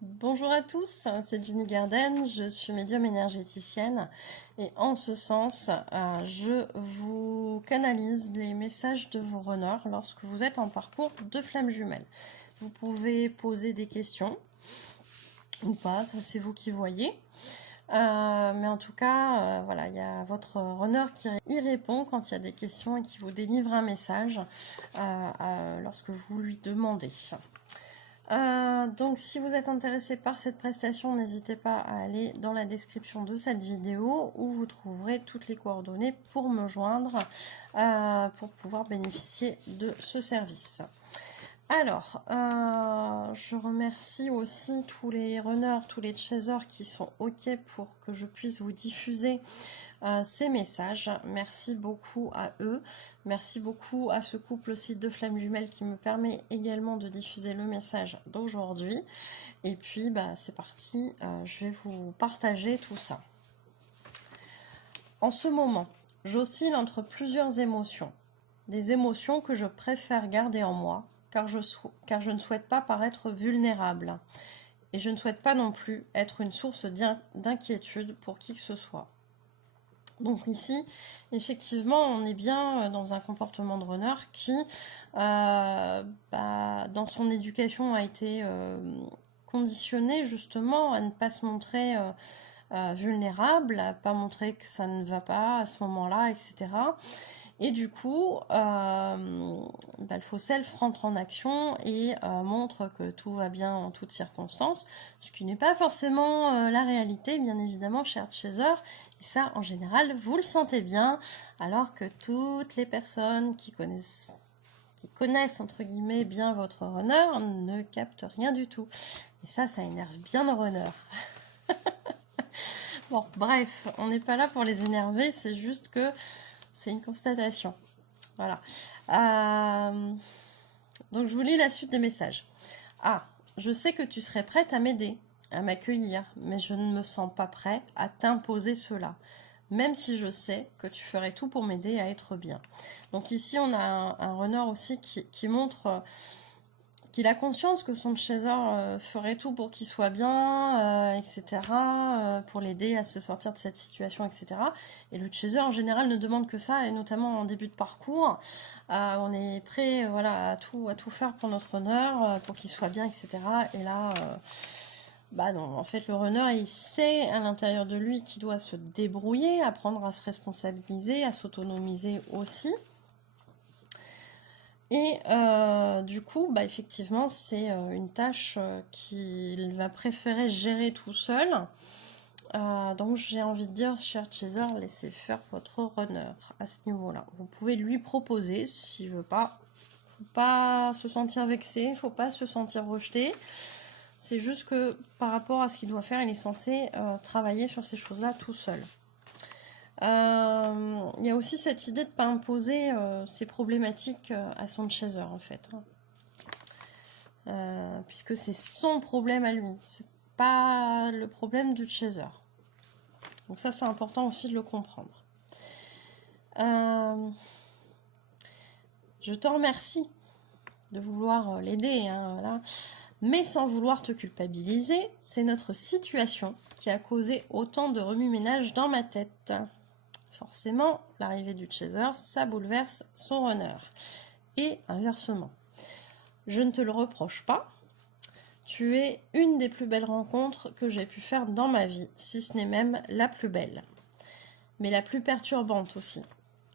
Bonjour à tous, c'est Ginny Garden, je suis médium énergéticienne et en ce sens, je vous canalise les messages de vos runners lorsque vous êtes en parcours de flamme jumelle. Vous pouvez poser des questions ou pas, ça c'est vous qui voyez. Mais en tout cas, voilà, il y a votre runner qui y répond quand il y a des questions et qui vous délivre un message lorsque vous lui demandez. Donc si vous êtes intéressé par cette prestation, n'hésitez pas à aller dans la description de cette vidéo où vous trouverez toutes les coordonnées pour me joindre pour pouvoir bénéficier de ce service. Alors, je remercie aussi tous les runners, tous les chasers qui sont OK pour que je puisse vous diffuser ces messages. Merci beaucoup à eux. Merci beaucoup à ce couple aussi de flammes jumelles qui me permet également de diffuser le message d'aujourd'hui. Et puis, c'est parti. Je vais vous partager tout ça. En ce moment, j'oscille entre plusieurs émotions. Des émotions que je préfère garder en moi, car je ne souhaite pas paraître vulnérable. Et je ne souhaite pas non plus être une source d'inquiétude pour qui que ce soit. Donc ici, effectivement, on est bien dans un comportement de runner qui, dans son éducation, a été conditionné justement à ne pas se montrer vulnérable, à ne pas montrer que ça ne va pas à ce moment-là, etc. Et du coup, le faux self rentre en action et montre que tout va bien en toutes circonstances, ce qui n'est pas forcément la réalité, bien évidemment, cher chaser. Et ça, en général, vous le sentez bien, alors que toutes les personnes qui connaissent entre guillemets bien votre runner ne captent rien du tout. Et ça énerve bien nos runners. Bon, bref, on n'est pas là pour les énerver, c'est juste que c'est une constatation. Voilà. Donc je vous lis la suite des messages. Ah, je sais que tu serais prête à m'aider, à m'accueillir, mais je ne me sens pas prêt à t'imposer cela, même si je sais que tu ferais tout pour m'aider à être bien. Donc ici, on a un runner aussi qui montre qu'il a conscience que son chaser ferait tout pour qu'il soit bien, etc., pour l'aider à se sortir de cette situation, etc. Et le chaser, en général, ne demande que ça, et notamment en début de parcours. On est prêt voilà, à tout faire pour notre runner, pour qu'il soit bien, etc. Et là... non, en fait, le runner, il sait à l'intérieur de lui qu'il doit se débrouiller, apprendre à se responsabiliser, à s'autonomiser aussi. Et du coup, effectivement, c'est une tâche qu'il va préférer gérer tout seul. Donc j'ai envie de dire, cher chaser, laissez faire votre runner à ce niveau-là. Vous pouvez lui proposer, s'il veut pas. Faut pas se sentir vexé, faut pas se sentir rejeté. C'est juste que par rapport à ce qu'il doit faire, il est censé travailler sur ces choses-là tout seul. Il y a aussi cette idée de ne pas imposer ses problématiques à son chaser en fait. Puisque c'est son problème à lui, c'est pas le problème du chaser. Donc ça c'est important aussi de le comprendre. Je te remercie de vouloir l'aider, hein, voilà. Mais sans vouloir te culpabiliser, c'est notre situation qui a causé autant de remue-ménage dans ma tête. Forcément, l'arrivée du chaser, ça bouleverse son runner. Et inversement. Je ne te le reproche pas. Tu es une des plus belles rencontres que j'ai pu faire dans ma vie, si ce n'est même la plus belle. Mais la plus perturbante aussi.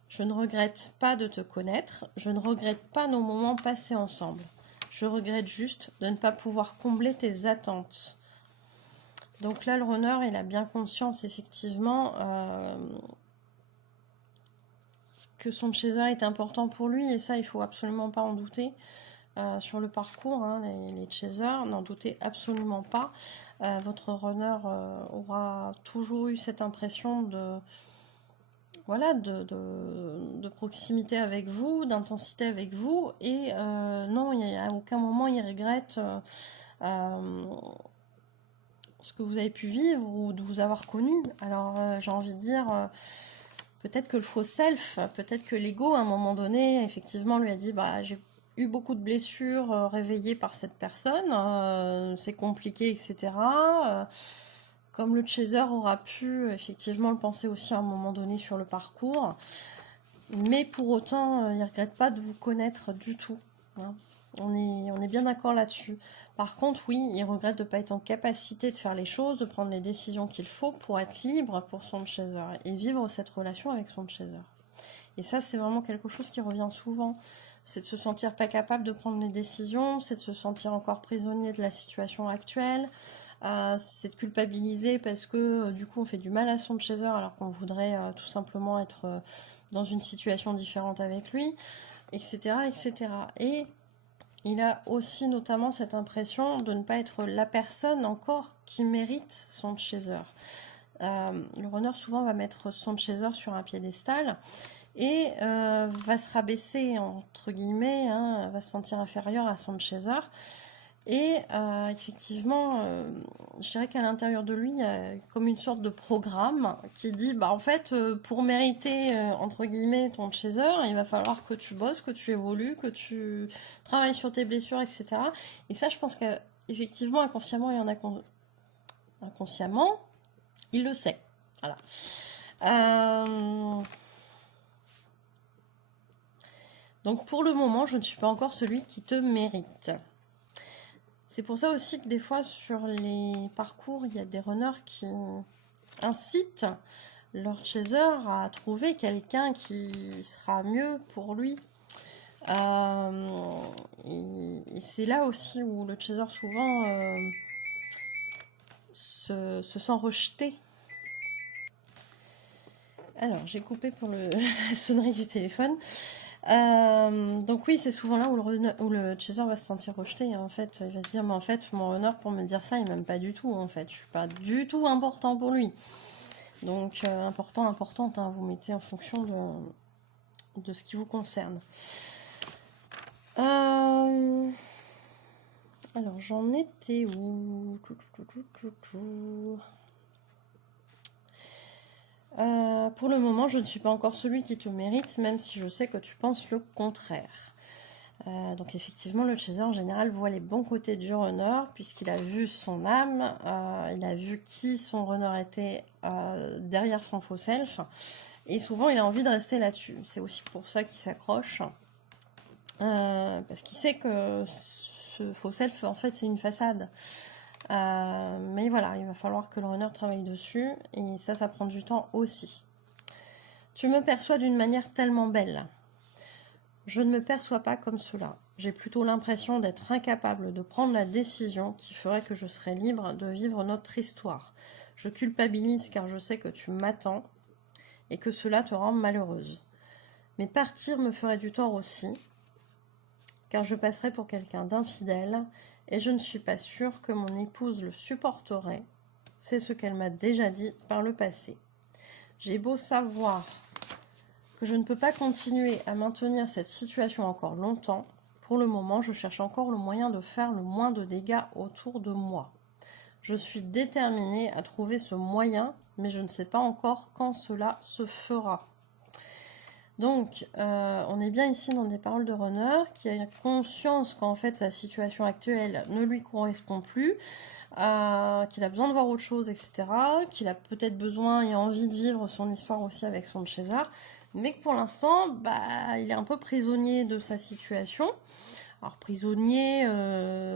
Je ne regrette pas de te connaître, je ne regrette pas nos moments passés ensemble. Je regrette juste de ne pas pouvoir combler tes attentes. Donc là, le runner, il a bien conscience, effectivement, que son chaser est important pour lui, et ça, il ne faut absolument pas en douter. Sur le parcours, hein, les chasers, n'en doutez absolument pas. Votre runner aura toujours eu cette impression de proximité avec vous, d'intensité avec vous, et non, à aucun moment il regrette ce que vous avez pu vivre ou de vous avoir connu. Alors j'ai envie de dire, peut-être que le faux self, peut-être que l'ego à un moment donné, effectivement, lui a dit j'ai eu beaucoup de blessures réveillées par cette personne, c'est compliqué, etc. Comme le chaser aura pu effectivement le penser aussi à un moment donné sur le parcours, mais pour autant, il ne regrette pas de vous connaître du tout. Hein. On est bien d'accord là-dessus. Par contre, oui, il regrette de ne pas être en capacité de faire les choses, de prendre les décisions qu'il faut pour être libre pour son chaser et vivre cette relation avec son chaser. Et ça, c'est vraiment quelque chose qui revient souvent. C'est de se sentir pas capable de prendre les décisions, c'est de se sentir encore prisonnier de la situation actuelle, c'est de culpabiliser parce que du coup on fait du mal à son chaser alors qu'on voudrait tout simplement être dans une situation différente avec lui, etc., etc. Et il a aussi notamment cette impression de ne pas être la personne encore qui mérite son chaser. Le runner souvent va mettre son chaser sur un piédestal et va se rabaisser entre guillemets, hein, va se sentir inférieur à son chaser. Et effectivement, je dirais qu'à l'intérieur de lui, il y a comme une sorte de programme qui dit, bah en fait, pour mériter, entre guillemets, ton chaser, il va falloir que tu bosses, que tu évolues, que tu travailles sur tes blessures, etc. Et ça, je pense qu'effectivement, inconsciemment, il y en a inconsciemment, il le sait. Voilà. Donc pour le moment, je ne suis pas encore celui qui te mérite. C'est pour ça aussi que des fois sur les parcours, il y a des runners qui incitent leur chaser à trouver quelqu'un qui sera mieux pour lui. Et c'est là aussi où le chaser souvent se sent rejeté. Alors, j'ai coupé pour la sonnerie du téléphone. Donc oui, c'est souvent là où le chaser va se sentir rejeté. En fait, il va se dire, mais en fait, mon runner, pour me dire ça, il m'aime pas du tout. En fait, je suis pas du tout important pour lui. Donc, importante, hein, vous mettez en fonction de ce qui vous concerne. Alors, j'en étais où? Pour le moment, je ne suis pas encore celui qui te mérite, même si je sais que tu penses le contraire. Donc effectivement, le chaser en général voit les bons côtés du runner, puisqu'il a vu son âme, il a vu qui son runner était derrière son faux self, et souvent il a envie de rester là-dessus. C'est aussi pour ça qu'il s'accroche, parce qu'il sait que ce faux self, en fait, c'est une façade. Mais voilà, il va falloir que le runner travaille dessus, et ça prend du temps aussi. Tu me perçois d'une manière tellement belle. Je ne me perçois pas comme cela. J'ai plutôt l'impression d'être incapable de prendre la décision qui ferait que je serais libre de vivre notre histoire. Je culpabilise car je sais que tu m'attends et que cela te rend malheureuse. Mais partir me ferait du tort aussi, car je passerais pour quelqu'un d'infidèle et je ne suis pas sûre que mon épouse le supporterait. C'est ce qu'elle m'a déjà dit par le passé. J'ai beau savoir que je ne peux pas continuer à maintenir cette situation encore longtemps. Pour le moment, je cherche encore le moyen de faire le moins de dégâts autour de moi. Je suis déterminée à trouver ce moyen, mais je ne sais pas encore quand cela se fera. Donc, on est bien ici dans des paroles de runner qui a conscience qu'en fait sa situation actuelle ne lui correspond plus, qu'il a besoin de voir autre chose, etc. Qu'il a peut-être besoin et envie de vivre son histoire aussi avec son chaser, mais que pour l'instant, il est un peu prisonnier de sa situation. Alors prisonnier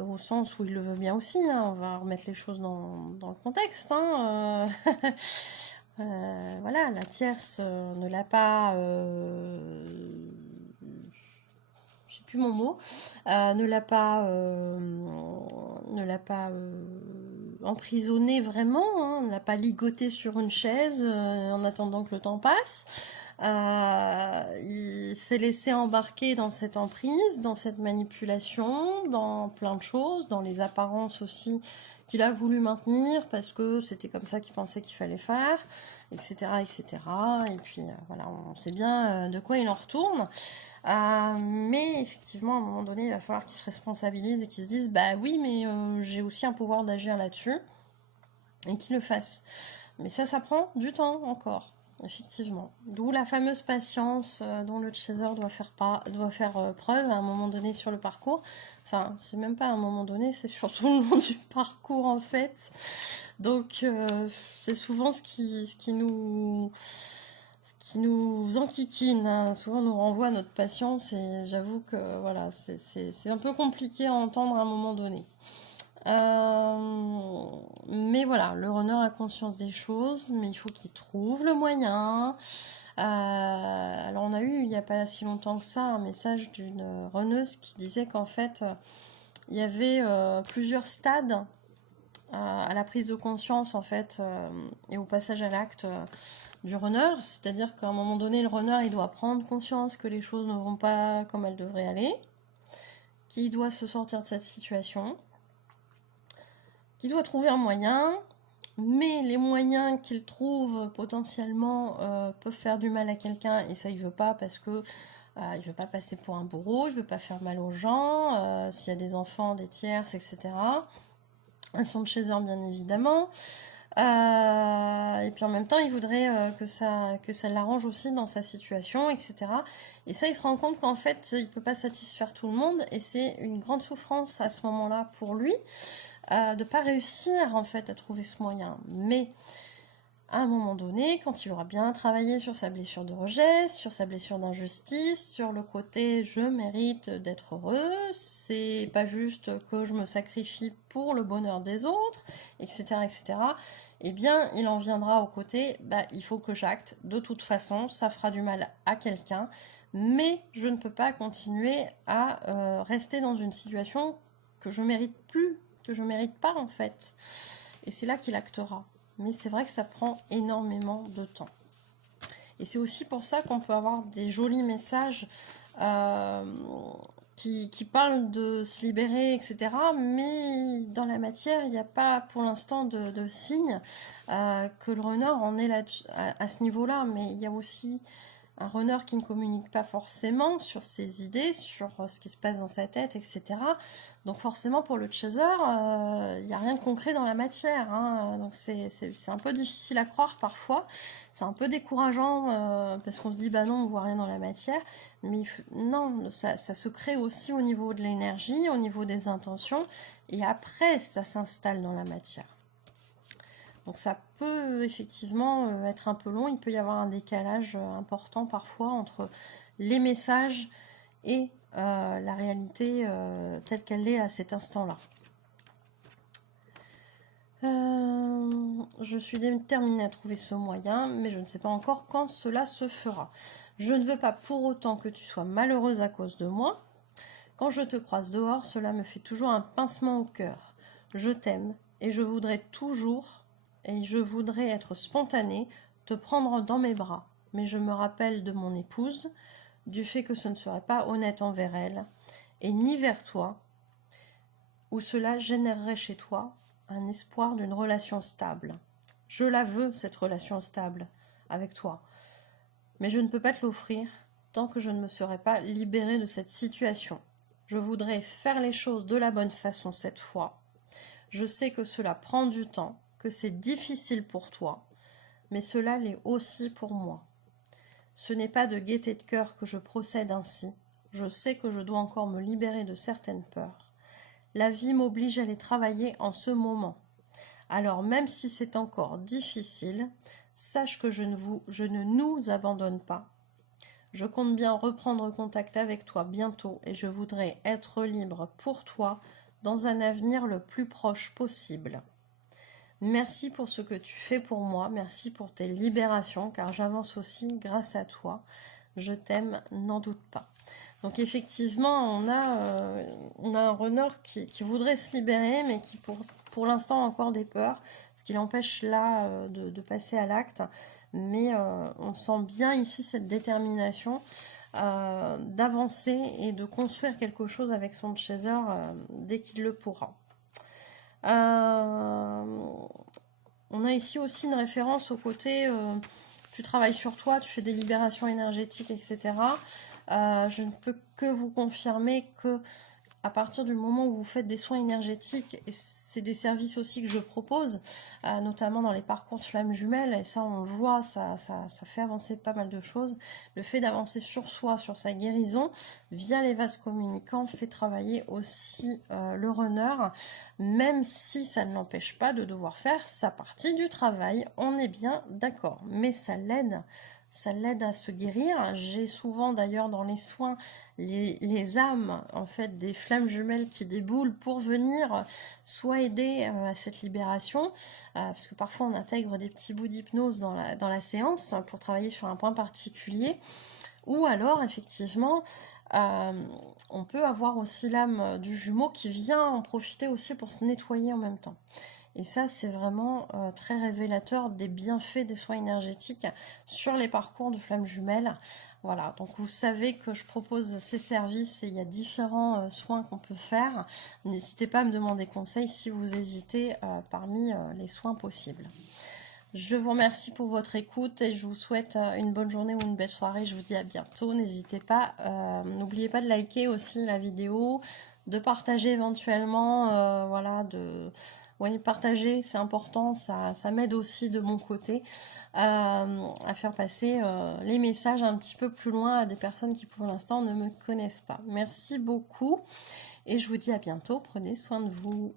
au sens où il le veut bien aussi, hein, on va remettre les choses dans le contexte. Hein, voilà, la tierce ne l'a pas... je sais plus mon mot, ne l'a pas emprisonné vraiment, hein, ne l'a pas ligoté sur une chaise en attendant que le temps passe. Il s'est laissé embarquer dans cette emprise, dans cette manipulation, dans plein de choses, dans les apparences aussi qu'il a voulu maintenir parce que c'était comme ça qu'il pensait qu'il fallait faire, etc., etc. Et puis voilà, on sait bien de quoi il en retourne. Mais effectivement, à un moment donné, il va falloir qu'il se responsabilise et qu'il se dise, bah oui, mais j'ai aussi un pouvoir d'agir là-dessus, et qu'il le fasse. Mais ça prend du temps encore. effectivement. D'où la fameuse patience dont le chaser doit faire preuve à un moment donné sur le parcours. Enfin, c'est même pas à un moment donné, c'est surtout le long du parcours en fait. Donc, c'est souvent ce qui nous enquiquine, hein. Souvent nous renvoie à notre patience et j'avoue que voilà, c'est un peu compliqué à entendre à un moment donné. Mais voilà, le runner a conscience des choses, mais il faut qu'il trouve le moyen. Alors on a eu il n'y a pas si longtemps que ça un message d'une runneuse qui disait qu'en fait il y avait plusieurs stades à la prise de conscience en fait et au passage à l'acte du runner, c'est-à-dire qu'à un moment donné le runner il doit prendre conscience que les choses ne vont pas comme elles devraient aller, qu'il doit se sortir de cette situation, qu'il doit trouver un moyen, mais les moyens qu'il trouve potentiellement peuvent faire du mal à quelqu'un et ça il veut pas parce que il veut pas passer pour un bourreau, il veut pas faire mal aux gens, s'il y a des enfants, des tierces, etc. Un son de chaser bien évidemment. Et puis en même temps il voudrait que ça l'arrange aussi dans sa situation, etc. Et ça il se rend compte qu'en fait il peut pas satisfaire tout le monde et c'est une grande souffrance à ce moment-là pour lui de pas réussir en fait à trouver ce moyen. Mais à un moment donné, quand il aura bien travaillé sur sa blessure de rejet, sur sa blessure d'injustice, sur le côté je mérite d'être heureux, c'est pas juste que je me sacrifie pour le bonheur des autres, etc., etc., eh bien, il en viendra au côté, il faut que j'acte, de toute façon, ça fera du mal à quelqu'un, mais je ne peux pas continuer à rester dans une situation que je mérite plus, que je mérite pas en fait. Et c'est là qu'il actera. Mais c'est vrai que ça prend énormément de temps. Et c'est aussi pour ça qu'on peut avoir des jolis messages qui parlent de se libérer, etc. Mais dans la matière, il n'y a pas pour l'instant de signe que le runner en est là à ce niveau-là. Mais il y a aussi un runner qui ne communique pas forcément sur ses idées, sur ce qui se passe dans sa tête, etc. Donc forcément pour le chaser, il n'y a rien de concret dans la matière, hein. Donc c'est un peu difficile à croire parfois, c'est un peu décourageant parce qu'on se dit bah non on voit rien dans la matière, mais non, ça se crée aussi au niveau de l'énergie, au niveau des intentions, et après ça s'installe dans la matière. Donc ça peut effectivement être un peu long, il peut y avoir un décalage important parfois entre les messages et la réalité telle qu'elle est à cet instant-là. Je suis déterminée à trouver ce moyen, mais je ne sais pas encore quand cela se fera. Je ne veux pas pour autant que tu sois malheureuse à cause de moi. Quand je te croise dehors, cela me fait toujours un pincement au cœur. Je t'aime et je voudrais être spontanée, te prendre dans mes bras. Mais je me rappelle de mon épouse, du fait que ce ne serait pas honnête envers elle, et ni vers toi, où cela générerait chez toi un espoir d'une relation stable. Je la veux, cette relation stable, avec toi. Mais je ne peux pas te l'offrir tant que je ne me serai pas libérée de cette situation. Je voudrais faire les choses de la bonne façon cette fois. Je sais que cela prend du temps, que c'est difficile pour toi, mais cela l'est aussi pour moi. Ce n'est pas de gaieté de cœur que je procède ainsi. Je sais que je dois encore me libérer de certaines peurs. La vie m'oblige à les travailler en ce moment. Alors même si c'est encore difficile, sache que je ne nous abandonne pas. Je compte bien reprendre contact avec toi bientôt et je voudrais être libre pour toi dans un avenir le plus proche possible. Merci pour ce que tu fais pour moi, merci pour tes libérations, car j'avance aussi grâce à toi. Je t'aime, n'en doute pas. Donc effectivement, on a un runner qui voudrait se libérer, mais qui pour l'instant a encore des peurs, ce qui l'empêche là de passer à l'acte. Mais on sent bien ici cette détermination d'avancer et de construire quelque chose avec son chaser dès qu'il le pourra. On a ici aussi une référence au côté tu travailles sur toi, tu fais des libérations énergétiques, etc. Je ne peux que vous confirmer que à partir du moment où vous faites des soins énergétiques, et c'est des services aussi que je propose, notamment dans les parcours de flammes jumelles, et ça on le voit, ça fait avancer pas mal de choses. Le fait d'avancer sur soi, sur sa guérison, via les vases communicants, fait travailler aussi le runner, même si ça ne l'empêche pas de devoir faire sa partie du travail, on est bien d'accord, mais ça l'aide à se guérir. J'ai souvent d'ailleurs dans les soins les âmes en fait des flammes jumelles qui déboulent pour venir soit aider à cette libération, parce que parfois on intègre des petits bouts d'hypnose dans la séance pour travailler sur un point particulier, ou alors effectivement on peut avoir aussi l'âme du jumeau qui vient en profiter aussi pour se nettoyer en même temps. Et ça, c'est vraiment très révélateur des bienfaits des soins énergétiques sur les parcours de flammes jumelles. Voilà, donc vous savez que je propose ces services et il y a différents soins qu'on peut faire. N'hésitez pas à me demander conseil si vous hésitez parmi les soins possibles. Je vous remercie pour votre écoute et je vous souhaite une bonne journée ou une belle soirée. Je vous dis à bientôt. N'hésitez pas, n'oubliez pas de liker aussi la vidéo, de partager éventuellement, voilà, oui, partager, c'est important, ça m'aide aussi de mon côté à faire passer les messages un petit peu plus loin à des personnes qui pour l'instant ne me connaissent pas. Merci beaucoup et je vous dis à bientôt. Prenez soin de vous.